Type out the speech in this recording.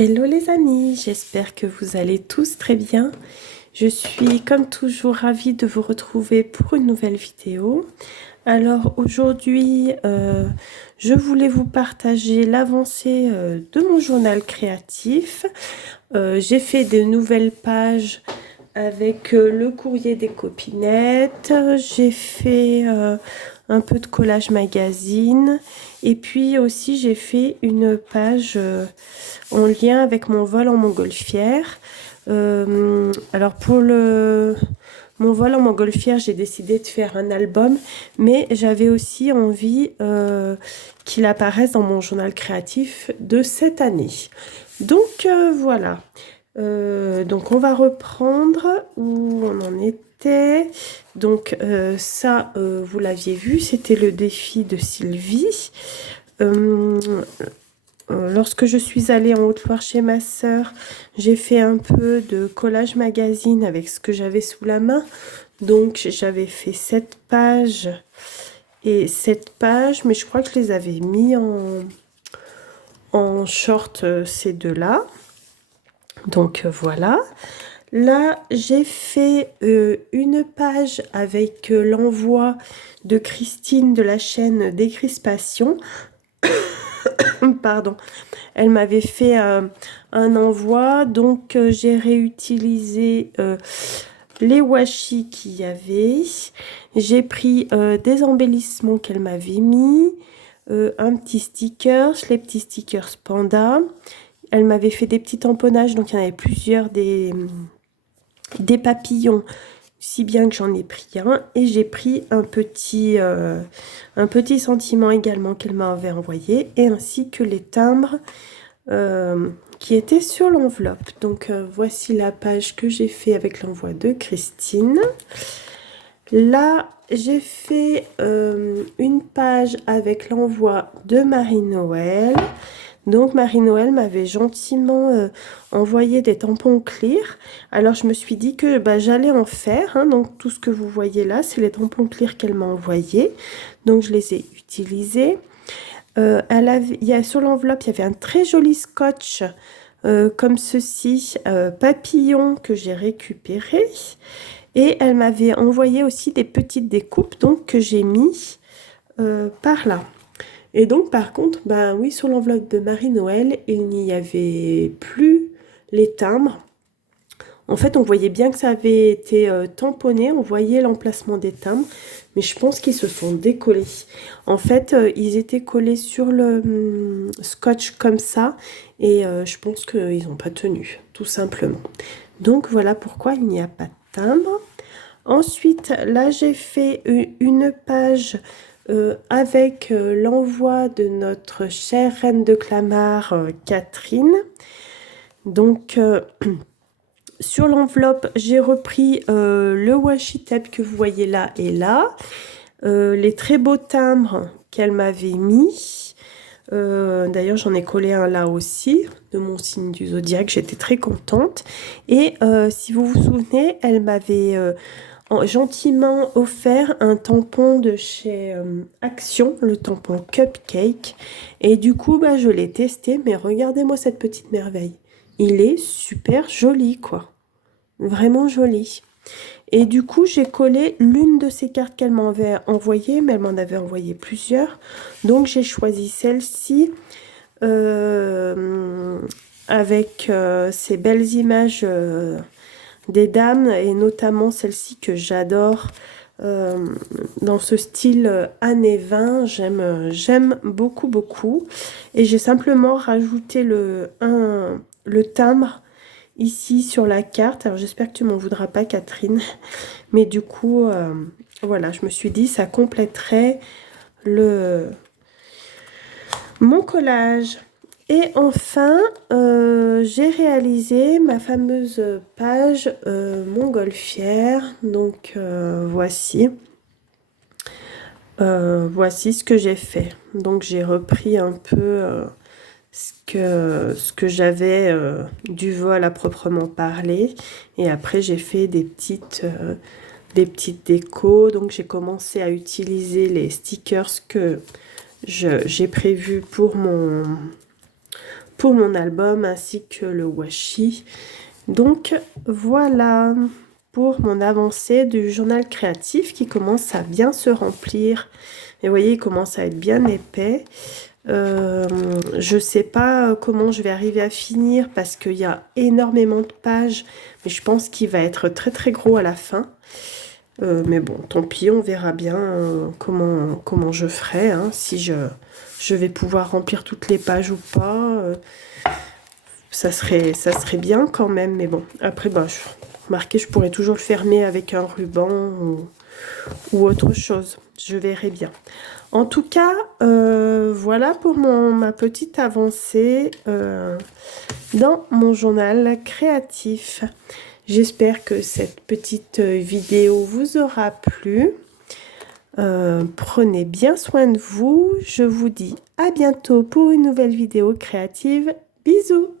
Hello les amis, j'espère que vous allez tous très bien. Je suis comme toujours ravie de vous retrouver pour une nouvelle vidéo. Alors aujourd'hui, je voulais vous partager l'avancée de mon journal créatif. J'ai fait de nouvelles pages avec le courrier des copinettes. J'ai fait un peu de collage magazine. Et puis aussi, j'ai fait une page en lien avec mon vol en montgolfière. Alors pour mon vol en montgolfière, j'ai décidé de faire un album, mais j'avais aussi envie qu'il apparaisse dans mon journal créatif de cette année. Donc voilà. Donc on va reprendre où on en était. Donc ça, vous l'aviez vu, c'était le défi de Sylvie. Lorsque je suis allée en Haute-Loire chez ma sœur, j'ai fait un peu de collage magazine avec ce que j'avais sous la main. Donc j'avais fait 7 pages et 7 pages, mais je crois que je les avais mis en short ces deux-là. Donc voilà. Là, j'ai fait une page avec l'envoi de Christine de la chaîne Décrispation. Pardon. Elle m'avait fait un envoi, donc j'ai réutilisé les washi qu'il y avait. J'ai pris des embellissements qu'elle m'avait mis, un petit sticker, les petits stickers panda. Elle m'avait fait des petits tamponnages, donc il y en avait plusieurs, des papillons, si bien que j'en ai pris un. Et j'ai pris un petit sentiment également qu'elle m'avait envoyé, et ainsi que les timbres qui étaient sur l'enveloppe. Donc voici la page que j'ai fait avec l'envoi de Christine. Là, j'ai fait une page avec l'envoi de Marie-Noël. Donc Marie-Noël m'avait gentiment envoyé des tampons clear. Alors je me suis dit que j'allais en faire. Hein. Donc tout ce que vous voyez là, c'est les tampons clear qu'elle m'a envoyés. Donc je les ai utilisés. Sur l'enveloppe, il y avait un très joli scotch comme ceci, papillon que j'ai récupéré. Et elle m'avait envoyé aussi des petites découpes donc que j'ai mis par là. Et donc par contre, oui, sur l'enveloppe de Marie-Noël, il n'y avait plus les timbres. En fait, on voyait bien que ça avait été tamponné, on voyait l'emplacement des timbres, mais je pense qu'ils se sont décollés. En fait, ils étaient collés sur le scotch comme ça, et je pense qu'ils n'ont pas tenu, tout simplement. Donc voilà pourquoi il n'y a pas de timbre. Ensuite, là, j'ai fait une page avec l'envoi de notre chère reine de Clamart, Catherine. Donc, sur l'enveloppe, j'ai repris le washi tape que vous voyez là et là, les très beaux timbres qu'elle m'avait mis. D'ailleurs, j'en ai collé un là aussi, de mon signe du zodiaque, j'étais très contente. Et si vous vous souvenez, elle m'avait gentiment offert un tampon de chez Action, le tampon Cupcake. Et du coup, je l'ai testé, mais regardez-moi cette petite merveille. Il est super joli, quoi. Vraiment joli. Et du coup, j'ai collé l'une de ces cartes qu'elle m'avait envoyée, mais elle m'en avait envoyé plusieurs. Donc, j'ai choisi celle-ci avec ces belles images des dames, et notamment celle-ci que j'adore dans ce style années 20. J'aime beaucoup, beaucoup. Et j'ai simplement rajouté le timbre ici sur la carte. Alors j'espère que tu m'en voudras pas, Catherine. Mais du coup, voilà, je me suis dit ça compléterait mon collage. Et enfin, j'ai réalisé ma fameuse page montgolfière. Donc voici. Voici ce que j'ai fait. Donc j'ai repris un peu ce que j'avais du vol à proprement parler. Et après j'ai fait des petites décos. Donc j'ai commencé à utiliser les stickers que j'ai prévus pour mon album ainsi que le washi. Donc voilà pour mon avancée du journal créatif qui commence à bien se remplir. Et vous voyez, il commence à être bien épais. Je sais pas comment je vais arriver à finir parce qu'il y a énormément de pages, mais je pense qu'il va être très très gros à la fin. Mais bon, tant pis, on verra bien comment je ferai, hein, si je vais pouvoir remplir toutes les pages ou pas. Ça serait bien quand même, mais bon. Après, bah, remarquez, je pourrais toujours le fermer avec un ruban ou autre chose. Je verrai bien. En tout cas, voilà pour ma petite avancée dans mon journal créatif. J'espère que cette petite vidéo vous aura plu. Prenez bien soin de vous. Je vous dis à bientôt pour une nouvelle vidéo créative. Bisous!